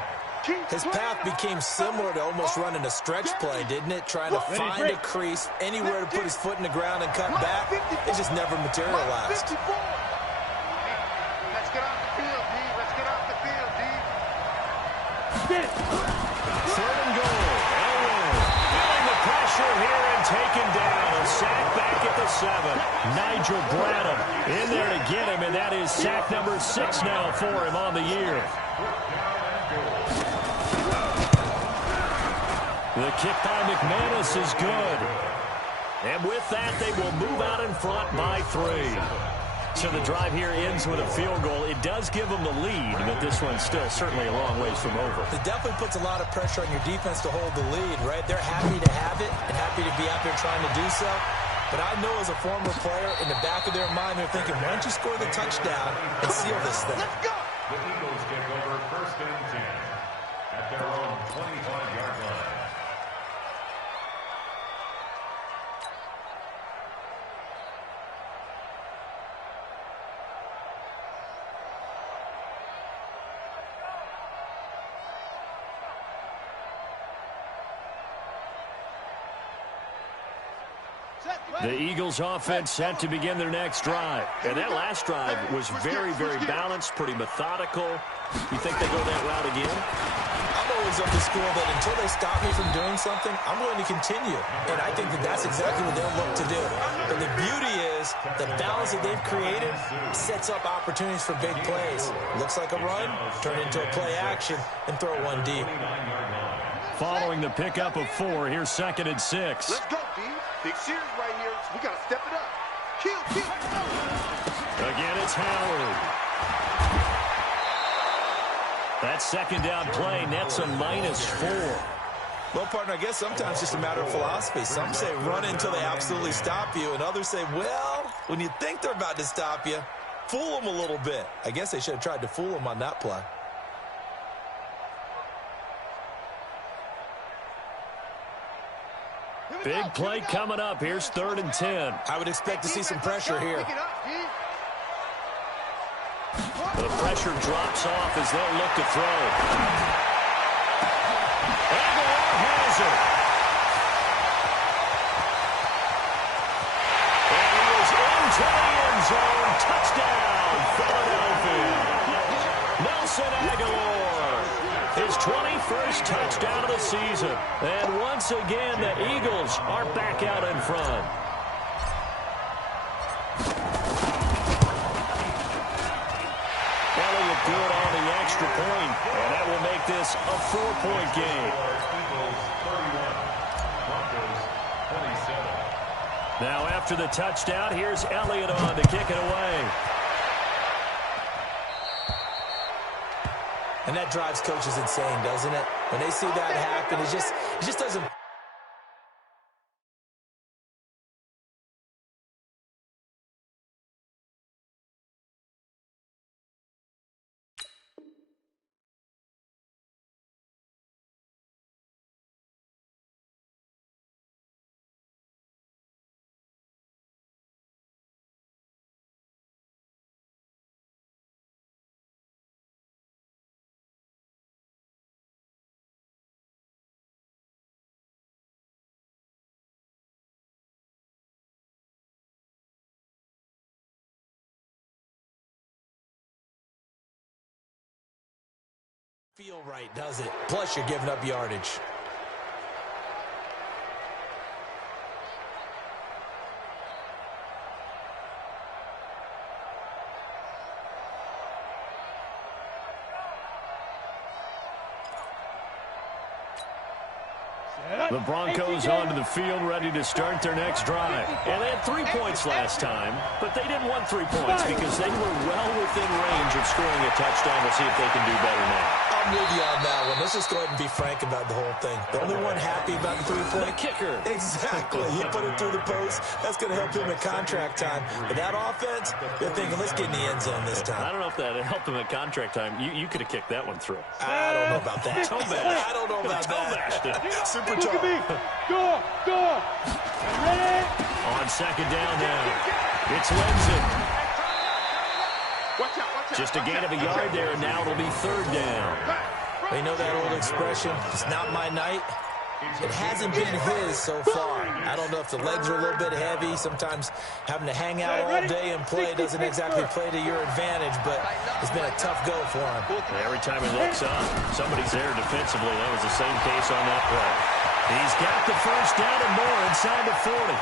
His path became similar to almost running a stretch play, didn't it? Trying to find a crease, anywhere to put his foot in the ground and cut back. It just never materialized. Let's get off the field, D. Let's get off the field, D. 3rd and goal. Elway feeling the pressure here and taken down. A sack back at the 7. Nigel Bradham in there to get him, and that is sack number 6 now for him on the year. The kick by McManus is good. And with that, they will move out in front by 3. So the drive here ends with a field goal. It does give them the lead, but this one's still certainly a long ways from over. It definitely puts a lot of pressure on your defense to hold the lead, right? They're happy to have it and happy to be out there trying to do so. But I know as a former player, in the back of their mind, they're thinking, why don't you score the touchdown and seal this thing? Let's go. The Eagles take over 1st and 10 at their own 25-yard line. The Eagles offense set to begin their next drive. And that last drive was very, very balanced, pretty methodical. You think they go that route again? I'm always of the school that until they stop me from doing something, I'm going to continue. And I think that that's exactly what they'll look to do. But the beauty is the balance that they've created sets up opportunities for big plays. Looks like a run, turn into a play action, and throw one deep. following the pickup of 4. Here's 2nd and 6. Let's go, D. Big series right here. We got to step it up. Kill. Again, it's Howard. That 2nd down play nets a -4. Well, partner, I guess sometimes it's just a matter of philosophy. Some say run until they absolutely stop you, and others say, well, when you think they're about to stop you, fool them a little bit. I guess they should have tried to fool them on that play. Big play coming up. Here's 3rd and 10. I would expect to see some pressure here. The pressure drops off as they'll look to throw. Aguilar has it. And he is into the end zone. Touchdown, Philadelphia. Nelson Aguilar, his 21st touchdown of the season. And once again, the Eagles are back out in front. Elliott good on the extra point, and that will make this a 4-point game. Eagles 31, Broncos 27. Now after the touchdown, here's Elliott on to kick it away. And that drives coaches insane, doesn't it? When they see that happen, it just doesn't. Feel right, does it? Plus, you're giving up yardage. The Broncos onto the field, ready to start their next drive. And they had 3 points last time, but they didn't want 3 points because they were well within range of scoring a touchdown. We'll see if they can do better now. I'm with you on that one. Let's just go ahead and be frank about the whole thing. The only one happy about the 3-point? The kicker. Exactly. He put it through the post. That's going to help him at contract time. But that offense, they're thinking, let's get in the end zone this time. I don't know if that helped him at contract time. You could have kicked that one through. I don't know about that. I don't know about that. Super tough. Go. Ready? On 2nd down now, it's Lindsay. Watch out. Just a gain of a yard there, and now it'll be 3rd down. They know that old expression, it's not my night. It hasn't been his so far. I don't know if the legs are a little bit heavy. Sometimes having to hang out all day and play doesn't exactly play to your advantage, but it's been a tough go for him. Every time he looks up, somebody's there defensively. That was the same case on that play. He's got the 1st down and more inside the 40.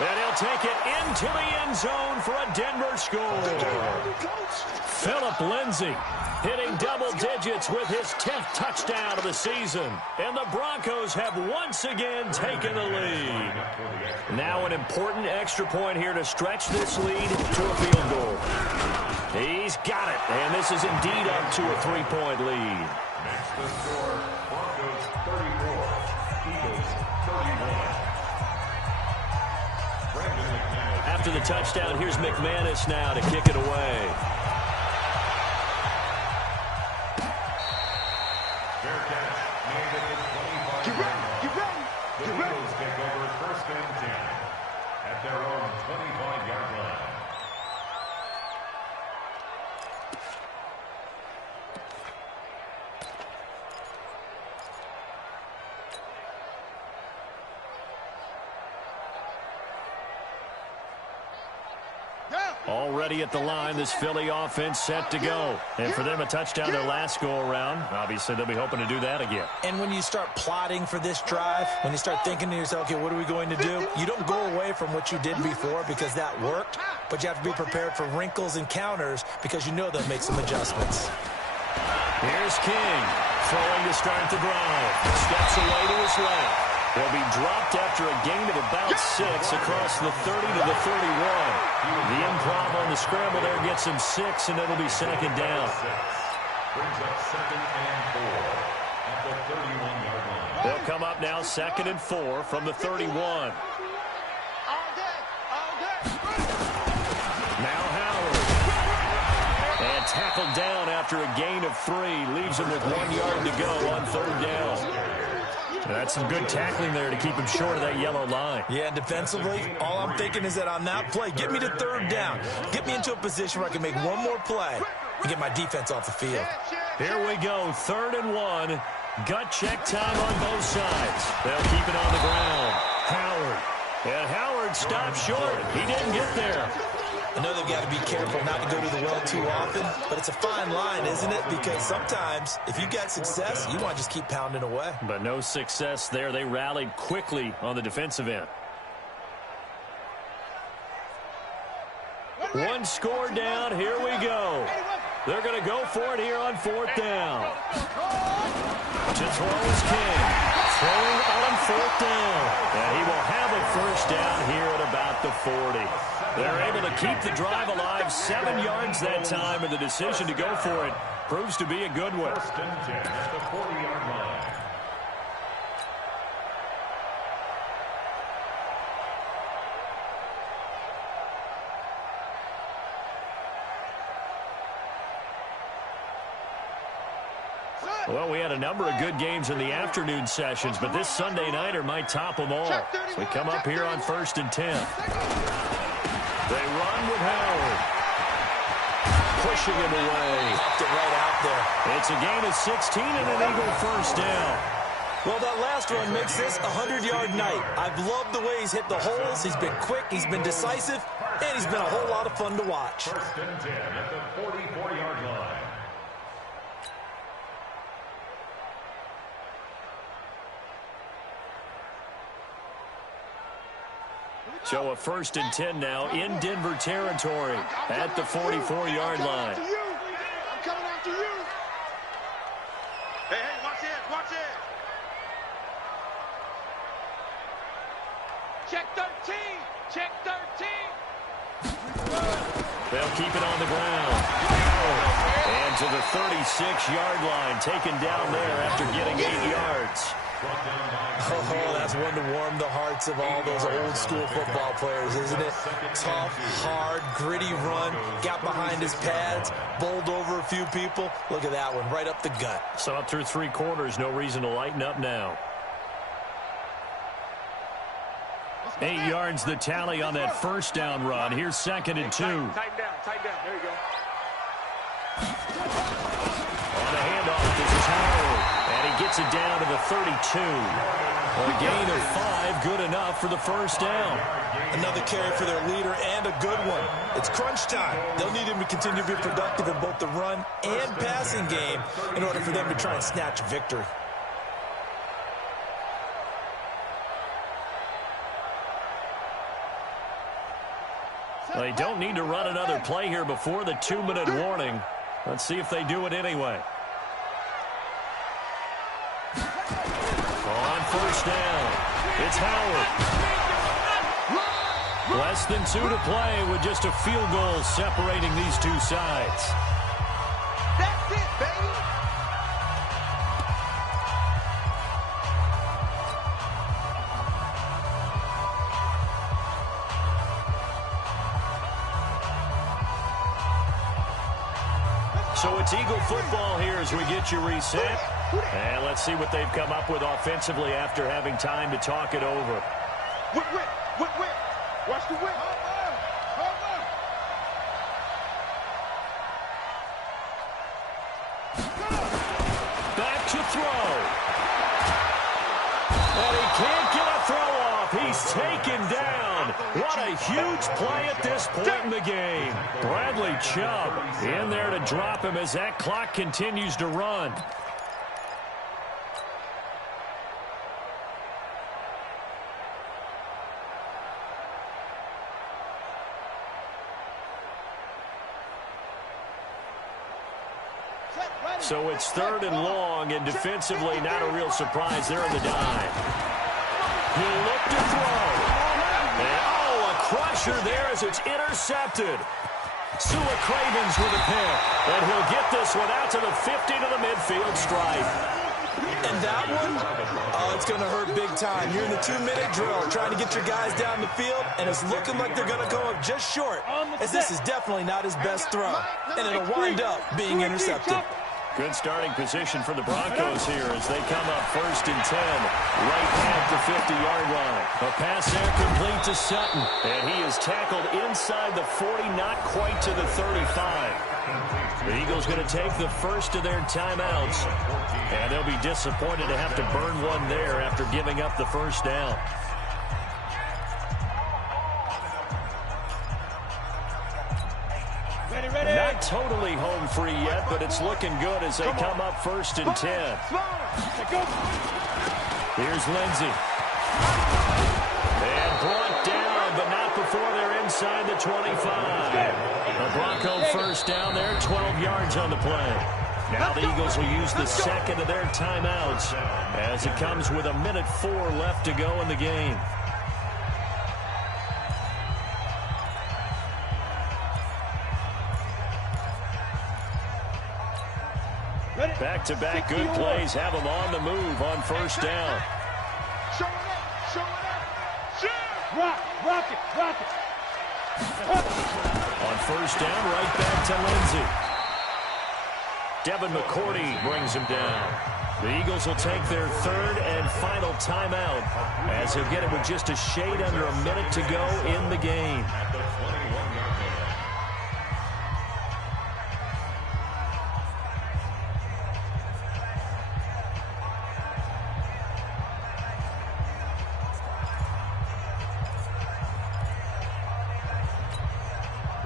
And he'll take it into the end zone for a Denver score. Phillip Lindsay hitting double digits with his 10th touchdown of the season. And the Broncos have once again taken the lead. Now an important extra point here to stretch this lead to a field goal. He's got it, and this is indeed up to a 3-point lead. Next the score, Broncos 34, Eagles 31. After the touchdown, here's McManus now to kick it away. Fair catch made at the 25-yard line. The Eagles take over 1st and 10 at their own 25-yard line. Already at the line, this Philly offense set to go. And for them, a touchdown their last go-around. Obviously, they'll be hoping to do that again. And when you start plotting for this drive, when you start thinking to yourself, okay, what are we going to do? You don't go away from what you did before because that worked, but you have to be prepared for wrinkles and counters because you know they'll make some adjustments. Here's King. Throwing to start the drive. Steps away to his left. He'll be dropped after a gain of about 6 across the 30 to the 31. The improv on the scramble there gets him 6, and it'll be second down. Brings up 2nd and 4 at the 31-yard line. They'll come up now 2nd and 4 from the 31. Now Howard. And tackled down after a gain of 3. Leaves him with 1 yard to go on 3rd down. That's some good tackling there to keep him short of that yellow line. Yeah, defensively, all I'm thinking is that on that play, get me to 3rd down. Get me into a position where I can make one more play and get my defense off the field. Here we go, 3rd and 1. Gut check time on both sides. They'll keep it on the ground. Howard. And Howard stopped short. He didn't get there. I know they've got to be careful not to go to the well too often, but it's a fine line, isn't it? Because sometimes, if you got success, you want to just keep pounding away. But no success there. They rallied quickly on the defensive end. One score down. Here we go. They're going to go for it here on 4th down. To throw is King. Throwing on 4th down. And he will have a 1st down here at about the 40. They're able to keep the drive alive. 7 yards that time, and the decision to go for it proves to be a good one. 1st and 10 at the 40-yard line. Well, we had a number of good games in the afternoon sessions, but this Sunday nighter might top them all. So we come up here on 1st and 10. They run with Howard. Pushing him away. Popped it right out there. It's a gain of 16 and an Eagle 1st down. Well, that last run makes this a 100-yard night. I've loved the way he's hit the holes. He's been quick, he's been decisive, and he's been a whole lot of fun to watch. 1st and 10 at the 44-yard line. So a 1st and 10 now in Denver territory at the 44-yard line. I'm coming after you. Hey, watch it, watch it. Check 13, check 13. They'll keep it on the ground. And to the 36-yard line, taken down there after getting 8 yards. Oh, that's one to warm the hearts of all those old-school football players, isn't it? Tough, hard, gritty run, got behind his pads, bowled over a few people. Look at that one, right up the gut. So up through 3 quarters, no reason to lighten up now. 8 yards the tally on that 1st down run. Here's 2nd and 2. Tighten down, there you go. On the handoff, this is Howard. And he gets it down to the 32. A gain of 5, good enough for the 1st down. Another carry for their leader and a good one. It's crunch time. They'll need him to continue to be productive in both the run and passing game in order for them to try and snatch a victory. They don't need to run another play here before the 2-minute warning. Let's see if they do it anyway. On 1st down, it's Howard. Less than 2 to play with just a field goal separating these two sides. That's it, baby. So it's Eagle football here as we get you reset. And let's see what they've come up with offensively after having time to talk it over. Whip. Watch the whip. Back to throw. And he can't get a throw off. He's taken down. What a huge play at this point in the game. Bradley Chubb in there to drop him as that clock continues to run. So it's 3rd and long, and defensively not a real surprise. They're in the dive. He'll look to throw. And, a crusher there as it's intercepted. Sua Cravens with a pick. And he'll get this one out to the 50 to the midfield stripe. And that one, it's going to hurt big time. You're in the 2-minute drill trying to get your guys down the field, and it's looking like they're going to come up just short, as this is definitely not his best throw. And it'll wind up being intercepted. Good starting position for the Broncos here as they come up 1st and 10, right at the 50-yard line. A pass there complete to Sutton, and he is tackled inside the 40, not quite to the 35. The Eagles going to take the first of their timeouts, and they'll be disappointed to have to burn one there after giving up the first down. Not totally home free yet, but it's looking good as they come up 1st and 10. Here's Lindsey. And brought down, but not before they're inside the 25. The Bronco first down there, 12 yards on the play. Now the Eagles will use the second of their timeouts as it comes with 1:04 left to go in the game. Back-to-back good plays have them on the move on 1st down. Rock it. On 1st down, right back to Lindsey. Devin McCourty brings him down. The Eagles will take their 3rd and final timeout as he'll get it with just a shade under a minute to go in the game.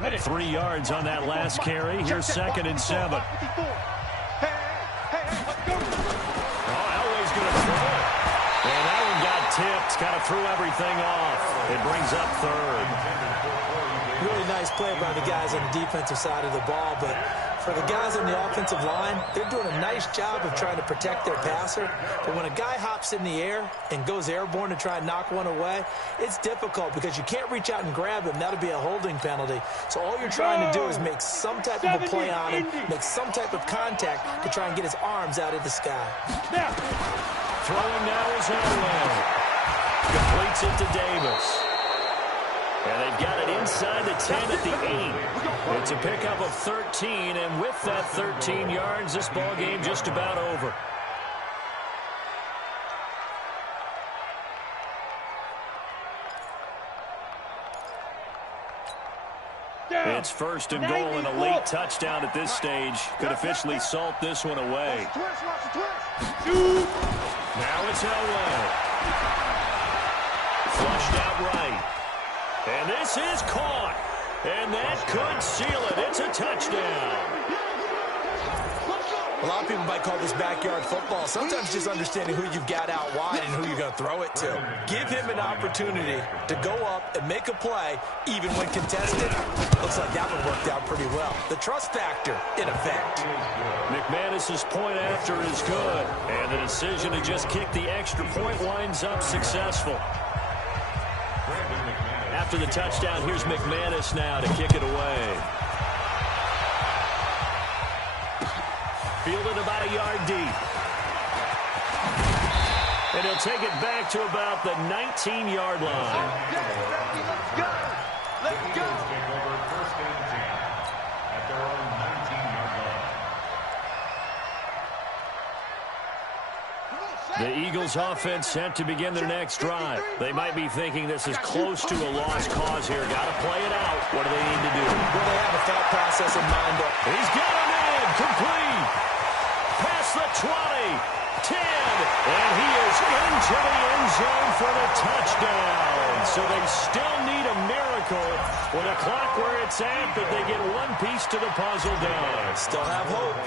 Ready. 3 yards on that last carry. Here's 2nd and 7. Elway's going to throw it. And that one got tipped. Kind of threw everything off. It brings up 3rd. Really nice play by the guys on the defensive side of the ball, but for the guys on the offensive line, they're doing a nice job of trying to protect their passer. But when a guy hops in the air and goes airborne to try and knock one away, it's difficult because you can't reach out and grab him. That'll be a holding penalty. So all you're trying to do is make some type of a play on him, make some type of contact to try and get his arms out of the sky. Throwing now is Elway. Completes it to Davis. And they've got it inside the 10 at the 8. It's a pickup of 13, and with that 13 yards, this ball game just about over. It's 1st and goal, and a late touchdown at this stage could officially salt this one away. Now it's Elway. Flushed out right. And this is caught. And that could seal it. It's a touchdown. A lot of people might call this backyard football. Sometimes just understanding who you've got out wide and who you're going to throw it to. Give him an opportunity to go up and make a play, even when contested. Looks like that one worked out pretty well. The trust factor, in effect. McManus's point after is good. And the decision to just kick the extra point winds up successful. After the touchdown, here's McManus now to kick it away. Fielded about a yard deep. And he'll take it back to about the 19-yard line. Let's go. The Eagles offense set to begin their next drive. They might be thinking this is close to a lost cause here. Got to play it out. What do they need to do? Well, they have a thought process in mind. He's got him in. Complete. Past the 20. 10. And he is into the end zone for the touchdown. So they still need a miracle with a clock where it's at, but they get one piece to the puzzle done. Still have hope.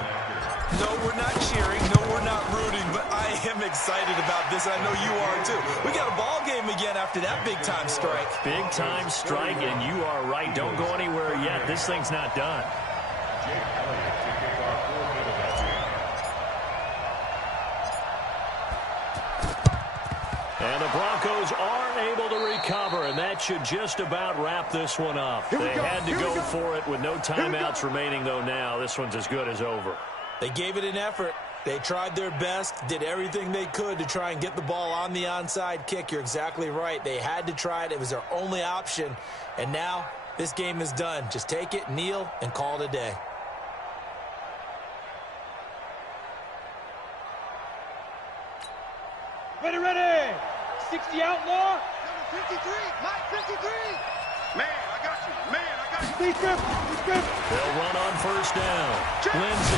No, we're not cheering. No, we're not rooting, but I am excited about this. I know you are, too. We got a ball game again after that big-time strike. Big-time strike, and you are right. Don't go anywhere yet. This thing's not done. And the Broncos are able to recover, and that should just about wrap this one up. They had to go for it with no timeouts remaining, though now. This one's as good as over. They gave it an effort. They tried their best, did everything they could to try and get the ball on the onside kick. You're exactly right. They had to try it. It was their only option. And now this game is done. Just take it, kneel, and call it a day. Ready, ready. 60 outlaw. Number 53, Mike 53. Man, I got you. Man, I got you. He's good. He's good. They'll run on first down. Lindsey.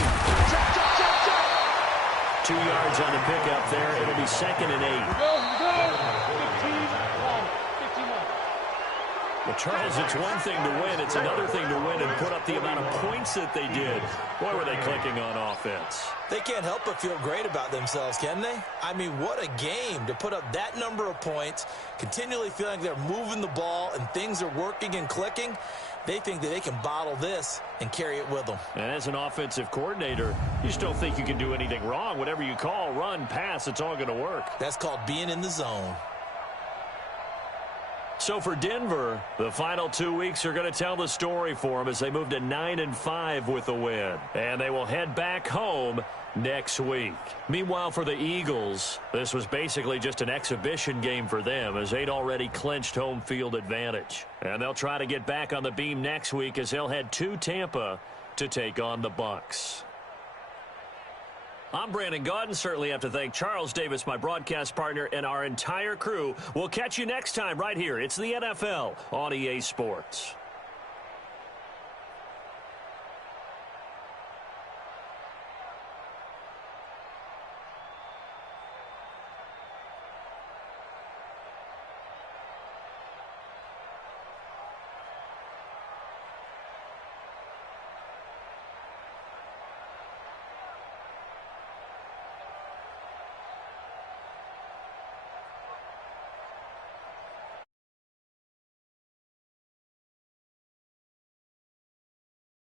2 yards on the pickup there. It'll be 2nd and 8. Here we go. 15-1. Well, Charles, it's one thing to win. It's another thing to win and put up the amount of points that they did. Boy, were they clicking on offense. They can't help but feel great about themselves, can they? I mean, what a game to put up that number of points, continually feeling like they're moving the ball and things are working and clicking. They think that they can bottle this and carry it with them. And as an offensive coordinator, you just don't think you can do anything wrong. Whatever you call, run, pass, it's all going to work. That's called being in the zone. So for Denver, the final 2 weeks are going to tell the story for them as they move to 9-5 with the win. And they will head back home next week. Meanwhile, for the Eagles, this was basically just an exhibition game for them as they'd already clinched home field advantage. And they'll try to get back on the beam next week as they'll head to Tampa to take on the Bucs. I'm Brandon Gaudin. Certainly have to thank Charles Davis, my broadcast partner, and our entire crew. We'll catch you next time right here. It's the NFL on EA Sports.